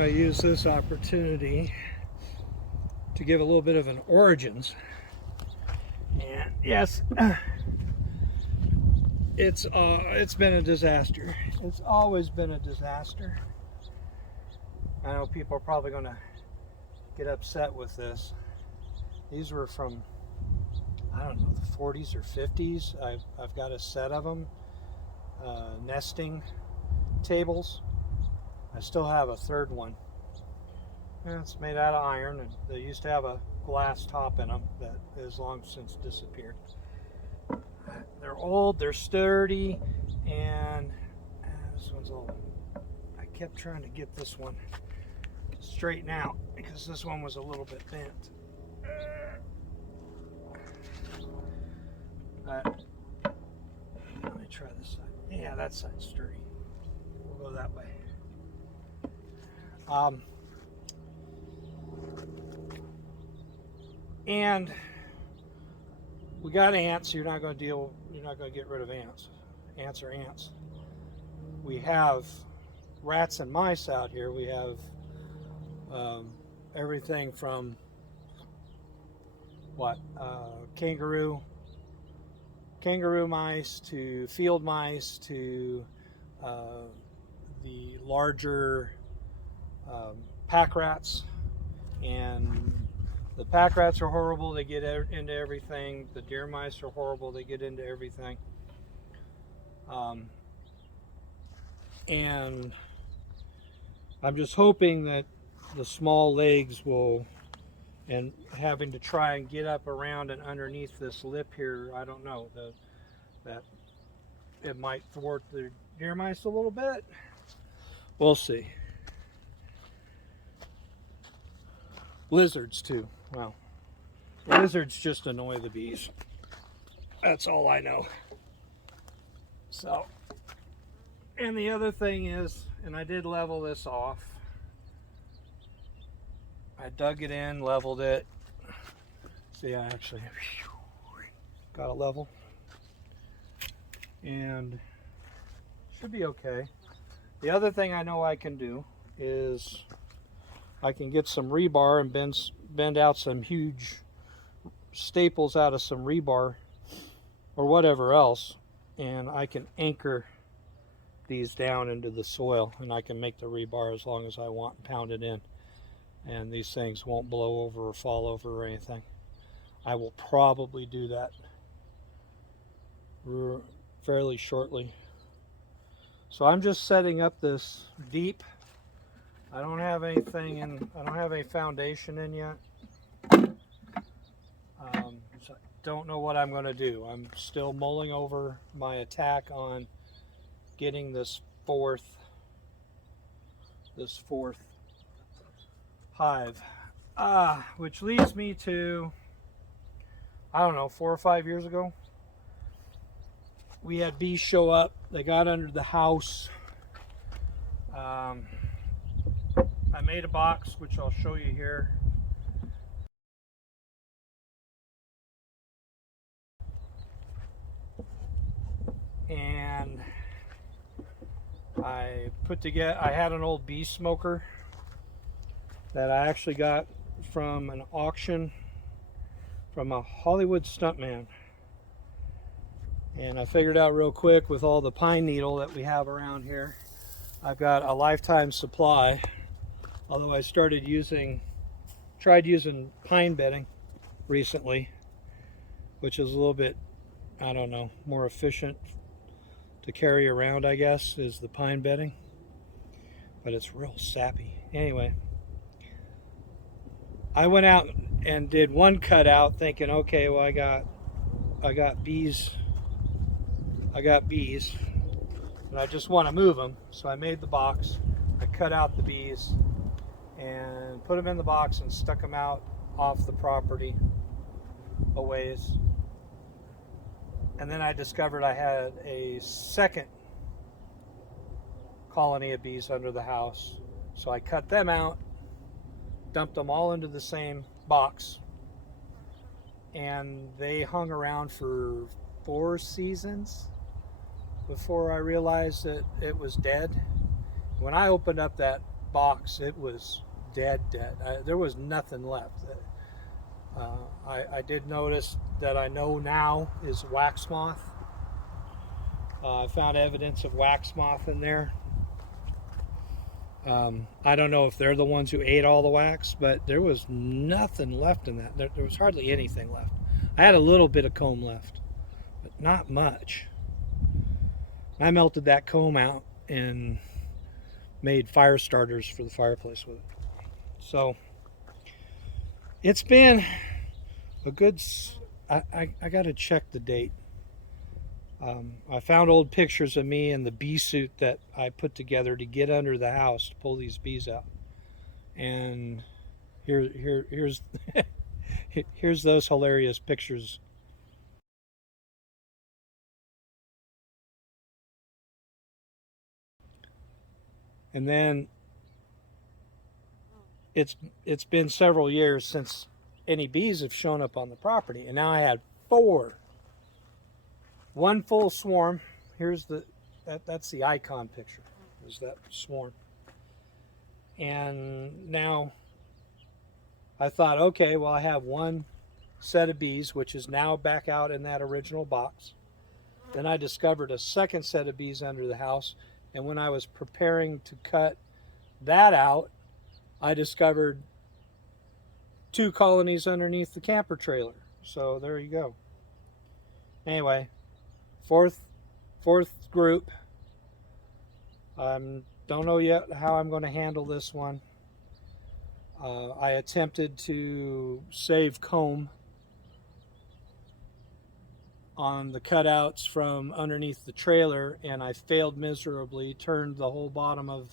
want to use this opportunity to give a little bit of an origins. And yes, it's been a disaster. It's always been a disaster. I know people are probably going to get upset with this. These were from, I don't know, the 40s or 50s. I've got a set of them, nesting tables. I still have a third one. And it's made out of iron, and they used to have a glass top in them that has long since disappeared. They're old, they're sturdy, and this one's old. I kept trying to get this one to straighten out because this one was a little bit bent. Let me try this side. Yeah, that side's sturdy. We'll go that way. And we got ants. You're not going to get rid of ants. Ants are ants. We have rats and mice out here. We have everything from kangaroo mice to field mice to the larger pack rats. And the pack rats are horrible. They get into everything. The deer mice are horrible. They get into everything. And I'm just hoping that the small legs will, and having to try and get up around and underneath this lip here, I don't know, that it might thwart the deer mice a little bit. We'll see. Lizards too. Well, lizards just annoy the bees. That's all I know. So, and the other thing is, and I did level this off. I dug it in, leveled it. See, I actually got a level. And should be okay. The other thing I know I can do is I can get some rebar and bend out some huge staples out of some rebar or whatever else, and I can anchor these down into the soil, and I can make the rebar as long as I want and pound it in, and these things won't blow over or fall over or anything. I will probably do that fairly shortly. So I'm just setting up this deep. I don't have anything in, I don't have any foundation in yet. So I don't know what I'm going to do. I'm still mulling over my attack on getting this fourth hive. Which leads me to, I don't know, 4 or 5 years ago, we had bees show up. They got under the house. I made a box, which I'll show you here. And I had an old bee smoker that I actually got from an auction from a Hollywood stuntman. And I figured out real quick, with all the pine needle that we have around here, I've got a lifetime supply. Although I tried using pine bedding recently, which is a little bit, I don't know, more efficient to carry around, I guess, is the pine bedding. But it's real sappy. Anyway, I went out and did one cutout thinking, okay, well, I got bees, and I just want to move them. So I made the box, I cut out the bees, and put them in the box and stuck them out off the property a ways. And then I discovered I had a second colony of bees under the house. So I cut them out, dumped them all into the same box, and they hung around for 4 seasons before I realized that it was dead. When I opened up that box, it was dead. There was nothing left. I did notice that I know now is wax moth. I found evidence of wax moth in there. I don't know if they're the ones who ate all the wax, but there was nothing left in that. There was hardly anything left. I had a little bit of comb left, but not much. I melted that comb out and made fire starters for the fireplace with it. So it's been a good, I got to check the date. I found old pictures of me in the bee suit that I put together to get under the house to pull these bees out. And here's here's those hilarious pictures. And then it's been several years since any bees have shown up on the property, and now I had 4. One full swarm. Here's that's the icon picture. Is that swarm? And now I thought, okay, well, I have one set of bees, which is now back out in that original box. Then I discovered a second set of bees under the house, and when I was preparing to cut that out, I discovered 2 colonies underneath the camper trailer. So there you go. Anyway, fourth group. Don't know yet how I'm going to handle this one. I attempted to save comb on the cutouts from underneath the trailer, and I failed miserably. Turned the whole bottom of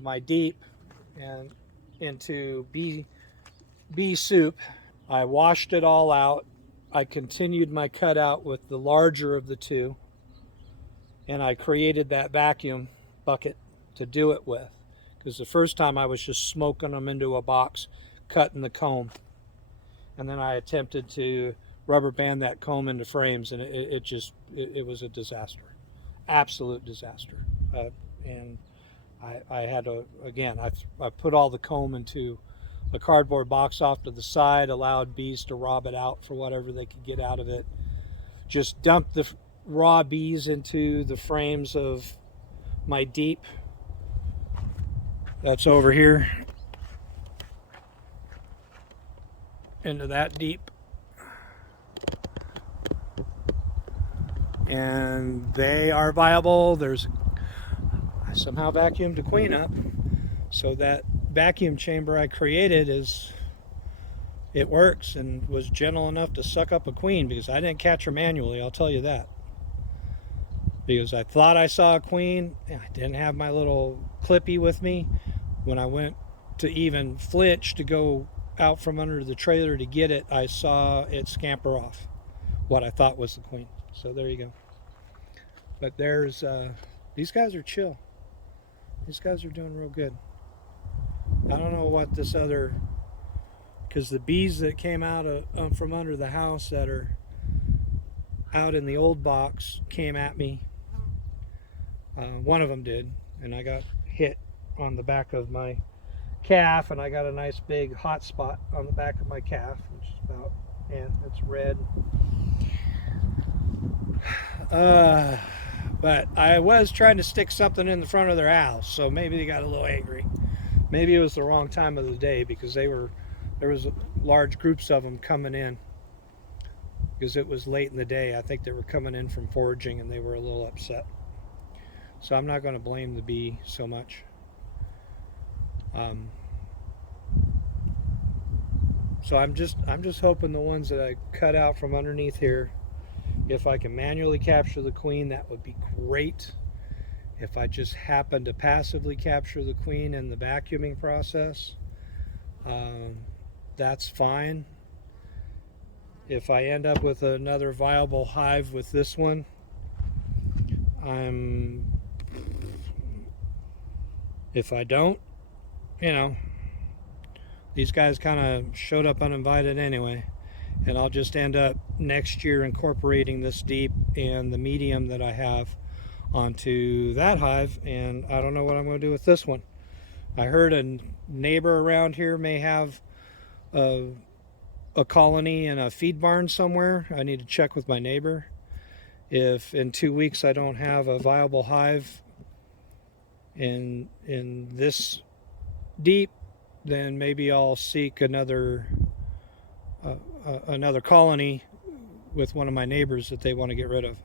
my deep and into bee soup. I washed it all out. I continued my cutout with the larger of the 2, and I created that vacuum bucket to do it with, because the first time I was just smoking them into a box, cutting the comb, and then I attempted to rubber band that comb into frames, and it was a disaster, absolute disaster. And I had to, again, I put all the comb into a cardboard box off to the side, allowed bees to rob it out for whatever they could get out of it. Just dumped the raw bees into the frames of my deep. That's over here. Into that deep. And they are viable. I somehow vacuumed a queen up. So that vacuum chamber I created it works, and was gentle enough to suck up a queen, because I didn't catch her manually, I'll tell you that. Because I thought I saw a queen, and I didn't have my little clippy with me. When I went to even flinch to go out from under the trailer to get it, I saw it scamper off what I thought was the queen. So there you go. But there's these guys are chill. These guys are doing real good. I don't know what this other, because the bees that came out from under the house that are out in the old box came at me. One of them did, and I got hit on the back of my calf, and I got a nice big hot spot on the back of my calf, which is about, yeah, it's red. But I was trying to stick something in the front of their house, so maybe they got a little angry. Maybe it was the wrong time of the day, because there was large groups of them coming in, because it was late in the day. I think they were coming in from foraging, and they were a little upset. So I'm not going to blame the bee so much. So I'm just hoping the ones that I cut out from underneath here, if I can manually capture the queen, that would be great. If I just happen to passively capture the queen in the vacuuming process, that's fine. If I end up with another viable hive with this one, if I don't, these guys kind of showed up uninvited anyway, and I'll just end up next year incorporating this deep and the medium that I have onto that hive, and I don't know what I'm going to do with this one. I heard a neighbor around here may have a colony in a feed barn somewhere. I need to check with my neighbor. If in 2 weeks I don't have a viable hive in this deep, then maybe I'll seek another colony with one of my neighbors that they want to get rid of,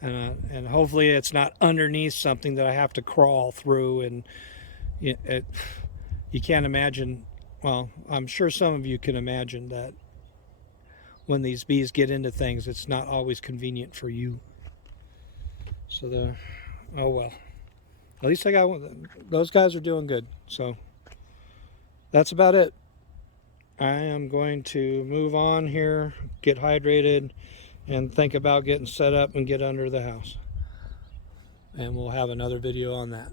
and hopefully it's not underneath something that I have to crawl through. And you can't imagine, well, I'm sure some of you can imagine that when these bees get into things, it's not always convenient for you. So oh well, at least I got one. Those guys are doing good. So that's about it. I am going to move on here, get hydrated, and think about getting set up and get under the house. And we'll have another video on that.